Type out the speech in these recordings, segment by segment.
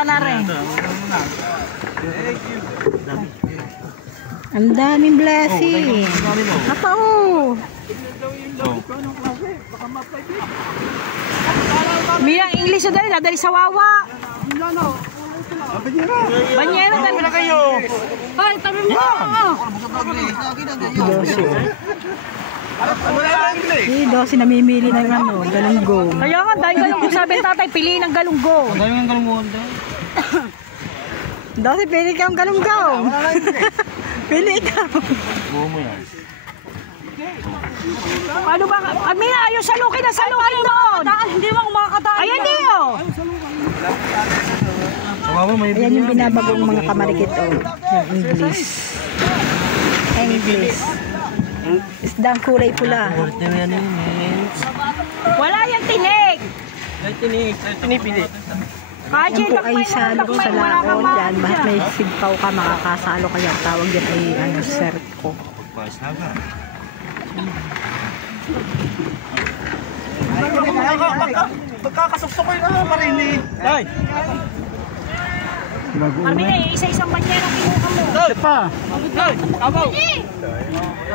ka na rin. Ang daming blessing. Napao. Miyang English na dali sa wawa. Banyera dali na kayo. Ay, tabi mo. Dosi namimili ng ano, galunggong. Kaya nga, dahil galunggong sabi ng tatay, piliin ng galunggong. Dahil ng galunggong daw. Dosi, pili ka ng galunggong. Pili ka. Buo mo yan. Ano ba? Amina, ayaw salukin na salukin doon. Hindi mo makakataan. Ayan niyo. Ayan yung binabagong mga kamarikit o. Yung English. English. Isdang kulay pula. Wala yung tinik. Tinig pili. Yan po ay salok sa laon dyan. Bahat may simpaw ka makakasalo kaya tawag yan ay ano, serko. Magkakasuksok ko yun marinig. Ay! Amina, isa-isang banyera kinuha mo. Ay! Pa! Ay! Abaw!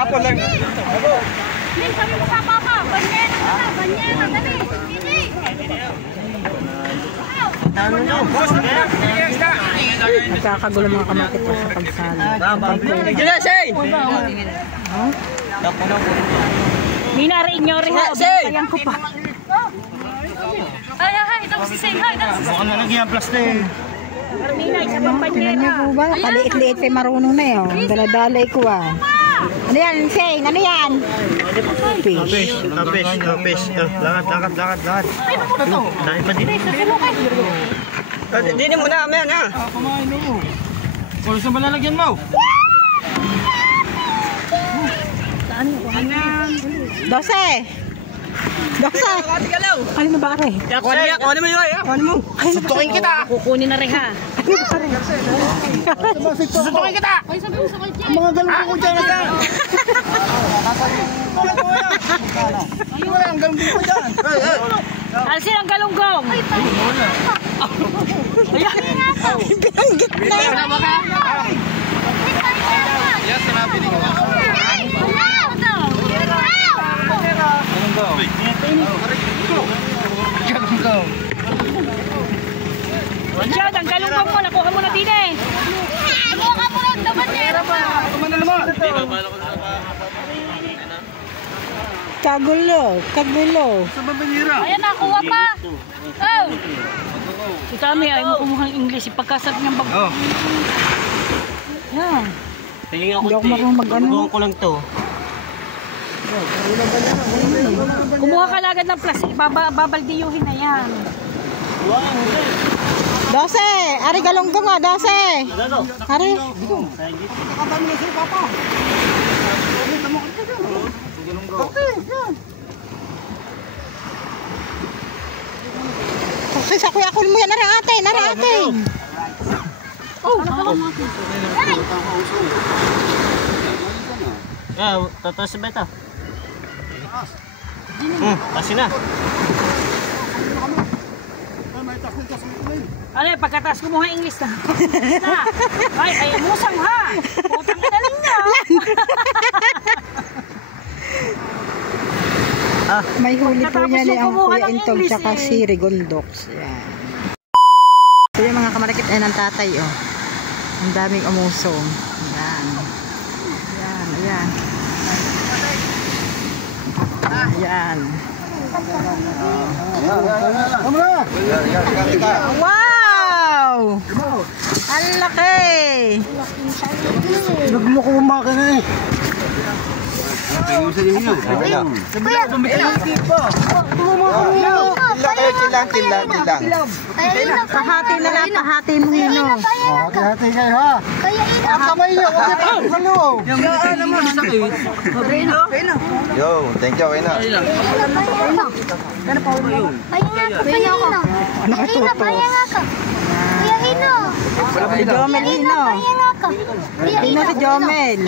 Apo lang. Abaw! Hindi, sabi mo sa papa. Banyera ka na, banyera. Dali. Hindi. Nagkakagulo mga kamarikit po sa pagsalo. Mina, rin-ignore ha. Sayang ko pa. Ay, ito si Say. Mukhang nalagyan plastic. Mina, isa pang Tingnan niyo banyera. po ba? Kaliit-liit pa marunong na yun. Daladalay ko ah. Ano yan, Say? Ano yan? Fish. Fish. Lakad. Ay, mabuto to. Dahil pa din. Dinin mo na, amen ha. Kumain mo. Kung saan ba lalagyan mo? Dose! Ano na ba are? Kuha mo yun. Sutukin kita. Kukunin na rin ha. Sutukin kita. Mga galunggong ko dyan. Wala ang galunggong ko dyan. Alsin ang galunggong. Ayan. Binanggit na! Yan, sinabi niyo. Galunggong. Diyan, ang galunggong mo. Nakuha mo na din eh. Nakuha mo na. Banyera pa. Kagulo. Sa babanyera. Ayan, nakuha pa. Oh. Si Kami, ayaw mo kumuhang English. Ipagkasat niyang bag. Oh. Yan. Tingin Hindi ako marunong mag-ano. ko lang to. Kumuha ka lagad ng plastic. Babaldiyuhin na yan. Dose! Ari galunggong nga, Dose! Ari! Kasi sa kuya mo yan, narate! Tatas ba ito? Kasi na. Ano yung pagkatas kumuha English na? Ay, musang ha! Putang ina ninyo! May huli po niya ni ang kumuha Kuya ng Intog English tsaka eh. si Rigondox. Yan. So yung mga kamarikit ay ng tatay oh. Ang daming umusong. Yan. Ayan. Wow! Ang laki! Nagmukuma ka na eh. Pahati na lang, pahati mo yun oh. Hati-hati kayo ha. Ang kamay niyo, huwag ito. Ano? Saan naman sakit? Yo, thank you, Kaina. Si Jomel Hino. Hino si Jomel.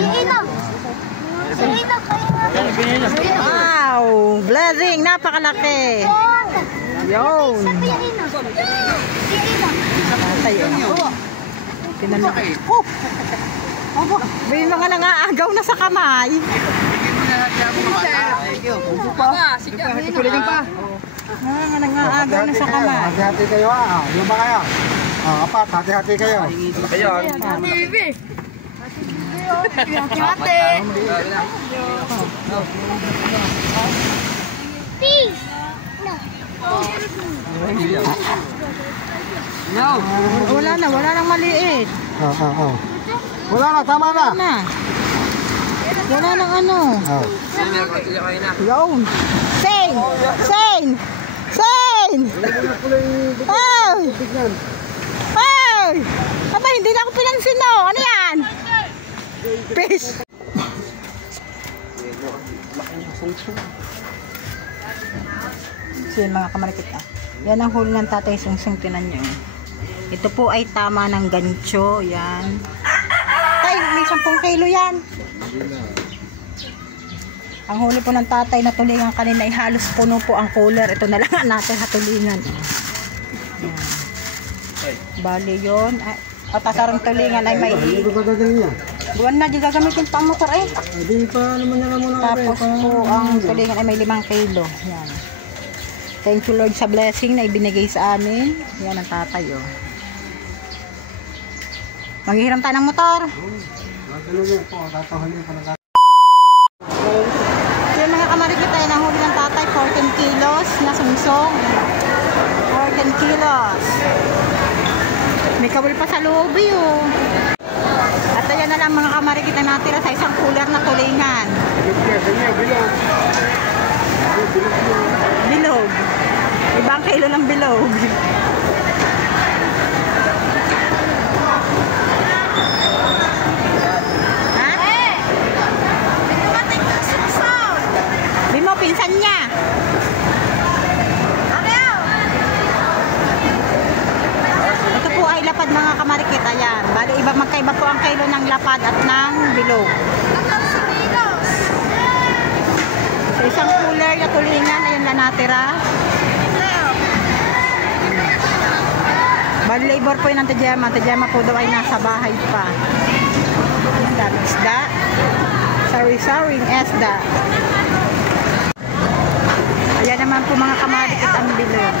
Wow! Blessing! Napakalaki! Yun! tatay. Tinan mo. May mga nangaagaw na sa kamay. Mga nangaagaw na sa kamay. Hati-hati kayo Yung ba kayo? Apat, hati-hati kayo. Kayo. Wala nang maliit. Wala na, tama na. Wala nang ano. Yun. Sane! Ay! Aba, hindi na ako pinansin, no? Ano yan? Fish. So yun, mga kamarikit. Yan ang huli ng tatay Sungsung, tinan nyo. Ito po ay tama ng gancho. Yan. Tay, may 10 kilo yan. Ang huli po ng tatay na tulingan kanina ay halos puno po ang cooler. Ito na lang natin hatulingan. Yan. Bali yun. Patasarang tulingan ay may... Buwan na, di gagamitin pa ang motor eh. Hindi pa naman nila muna. Tapos po ang tulingan ay may 5 kilo. Yan. Thank you Lord sa blessing na ibinigay sa amin. Yan ang tatay oh. Manghihiram tayo ng motor. Yung mga kamarikit tayo nahuli ng tatay, 14 kilos na sungsong. 14 kilos. May kawal pa sa loob oh. At ayan na lang mga kamarikit na natira sa isang cooler na tulingan. Bilog. Ibang kilo ng bilog. Bimo, pinsan niya. Ito po ay lapad mga kamarikit. Ayan. Bali, magkaiba po ang kilo ng lapad at ng bilog. Sa isang cooler na tulingan, ayan na natira. Bali, labor po yun ng Tajema. Tajema po daw ay nasa bahay pa. Isda. Sari-saring isda. Ayan naman po mga kamarikit ang bilog.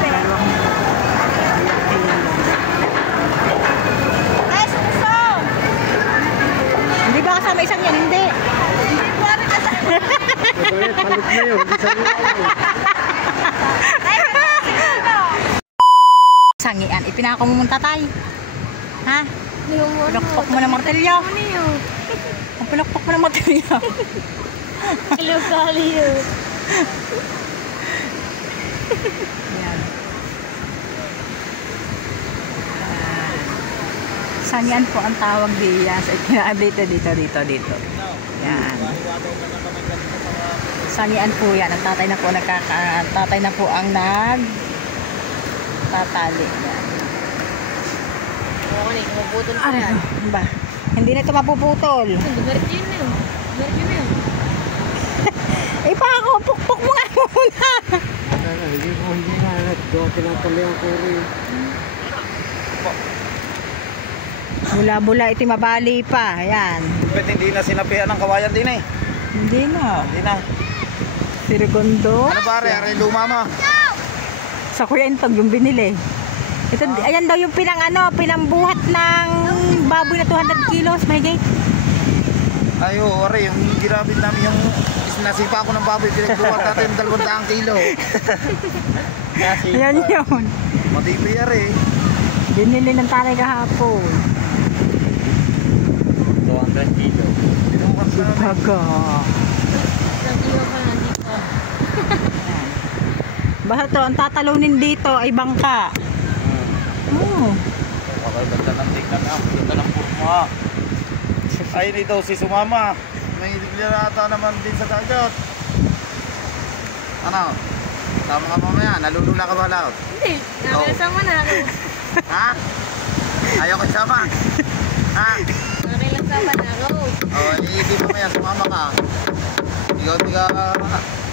Hindi ba kasama isang yan? Hindi. Hindi po rin kasama. Palit na yun. Sangian. Ipinako mo mong tatay. Ha? Pinakpok mo ng martilyo. Ang pinakpok mo ng martilyo. Ilokali yun. Yan. Sangian po ang tawag diyan. Dito. Yan. Sangian po yan. Ang tatay na po ang tatali. Yan. Oo, kumuputol pa yan. Ba? Hindi na ito mapuputol. Virgin na yun. Pukpok mo nga muna. Hindi na. Tinatuloy ang kuri. Bula-bula ito mabali pa. Ayan. Pwede hindi na sinapian ng kawayan din eh. Hindi na. Sirigondo. Ano pare, aray lumama. Sa Kuya Intog yung binili. Ito, ayan daw yung pinambuhat ng baboy na 200 kilos. Mahigay. Ayo, aray, yung ginamit namin yung nasipa ko ng baboy, pinagbuhat natin 200 kilo. Yan yun. Matibay aray. Binili ng tanay kahapon. 200 kilo. Baga. Basta to, ang tatalunin dito ay bangka. Ganda ng tingnan na. Ganda ng purma. Ayun ito si Sumama. May nata naman din sa dagat. Ano? Tama ka mamaya. Nalulula ka ba laot? Hindi. Nakasama na ako. Ha? Ayaw ko sama. Ha? Nakasama na ako. Oh, hindi mamaya. Sumama ka. Ikaw tiga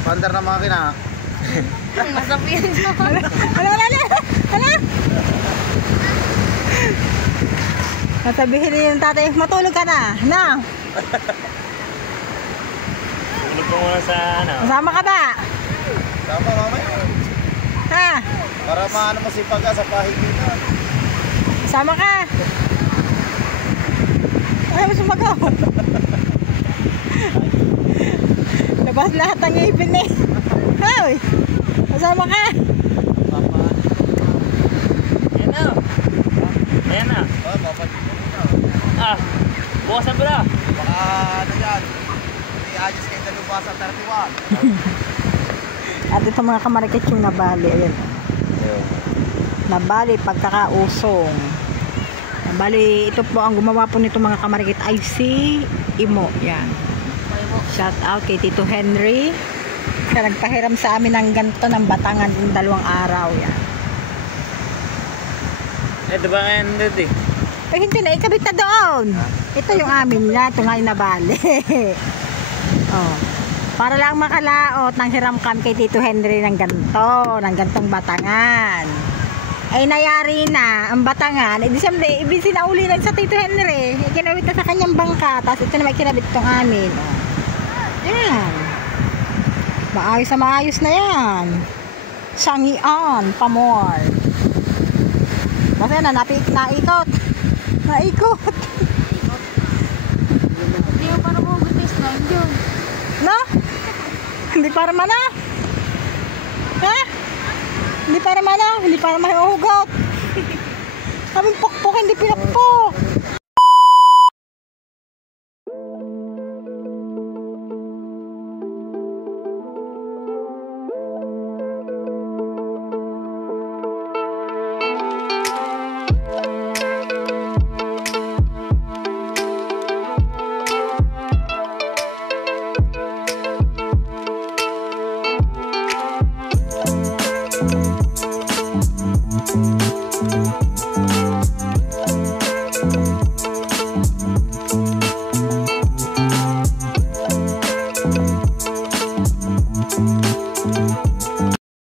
pandar na makina. Masapian siya. Hala. Nasabihin niyo yung tatay, matulog ka na. Na. Tulog ko muna sa ano. Masama ka ba? Tama mamaya. Ha? Para maano mo si Pagka sa pahigitan. Masama ka. Ay, mo sumagaw. Labas lahat ng ngipin eh. Hoy! Masama ka. Ayan na. Ayan na. Oh, mapalit mo muna. Ah, bukas na pala. Baka ano yan. I-adjust kayo na lubasa 31. At ito mga kamarikit yung nabali. Ayan. Nabali pagkakausong. Nabali, ito po ang gumawa po nito mga kamarikit ay si Imo. Yan. Shout out kay Tito Henry. Siya nagpahiram sa amin ng ganito ng batangan ng 2 araw. Yan. Ito ba ngayon dito eh? Eh hindi na, ikabit na doon. Ito yung amin na. Ito nga yung nabali. Oh. Para lang makalaot ng hiramkam kay Tito Henry ng ganito, ng gantong batangan. Ay nayari na ang batangan. Eh di siyempre, sinauli lang sa Tito Henry. Ikinabit na sa kanyang bangka. Tapos ito naman ikinabit itong amin. Yan. Maayos na maayos na yan. Sangian, pamor. Kasi na, naikot. Naikot. Hindi yung parang hugot na yun. No? Hindi para mana. Ha? Hindi para mana. Hindi para mahuhugot. Kaming pokpok, hindi pinakpok.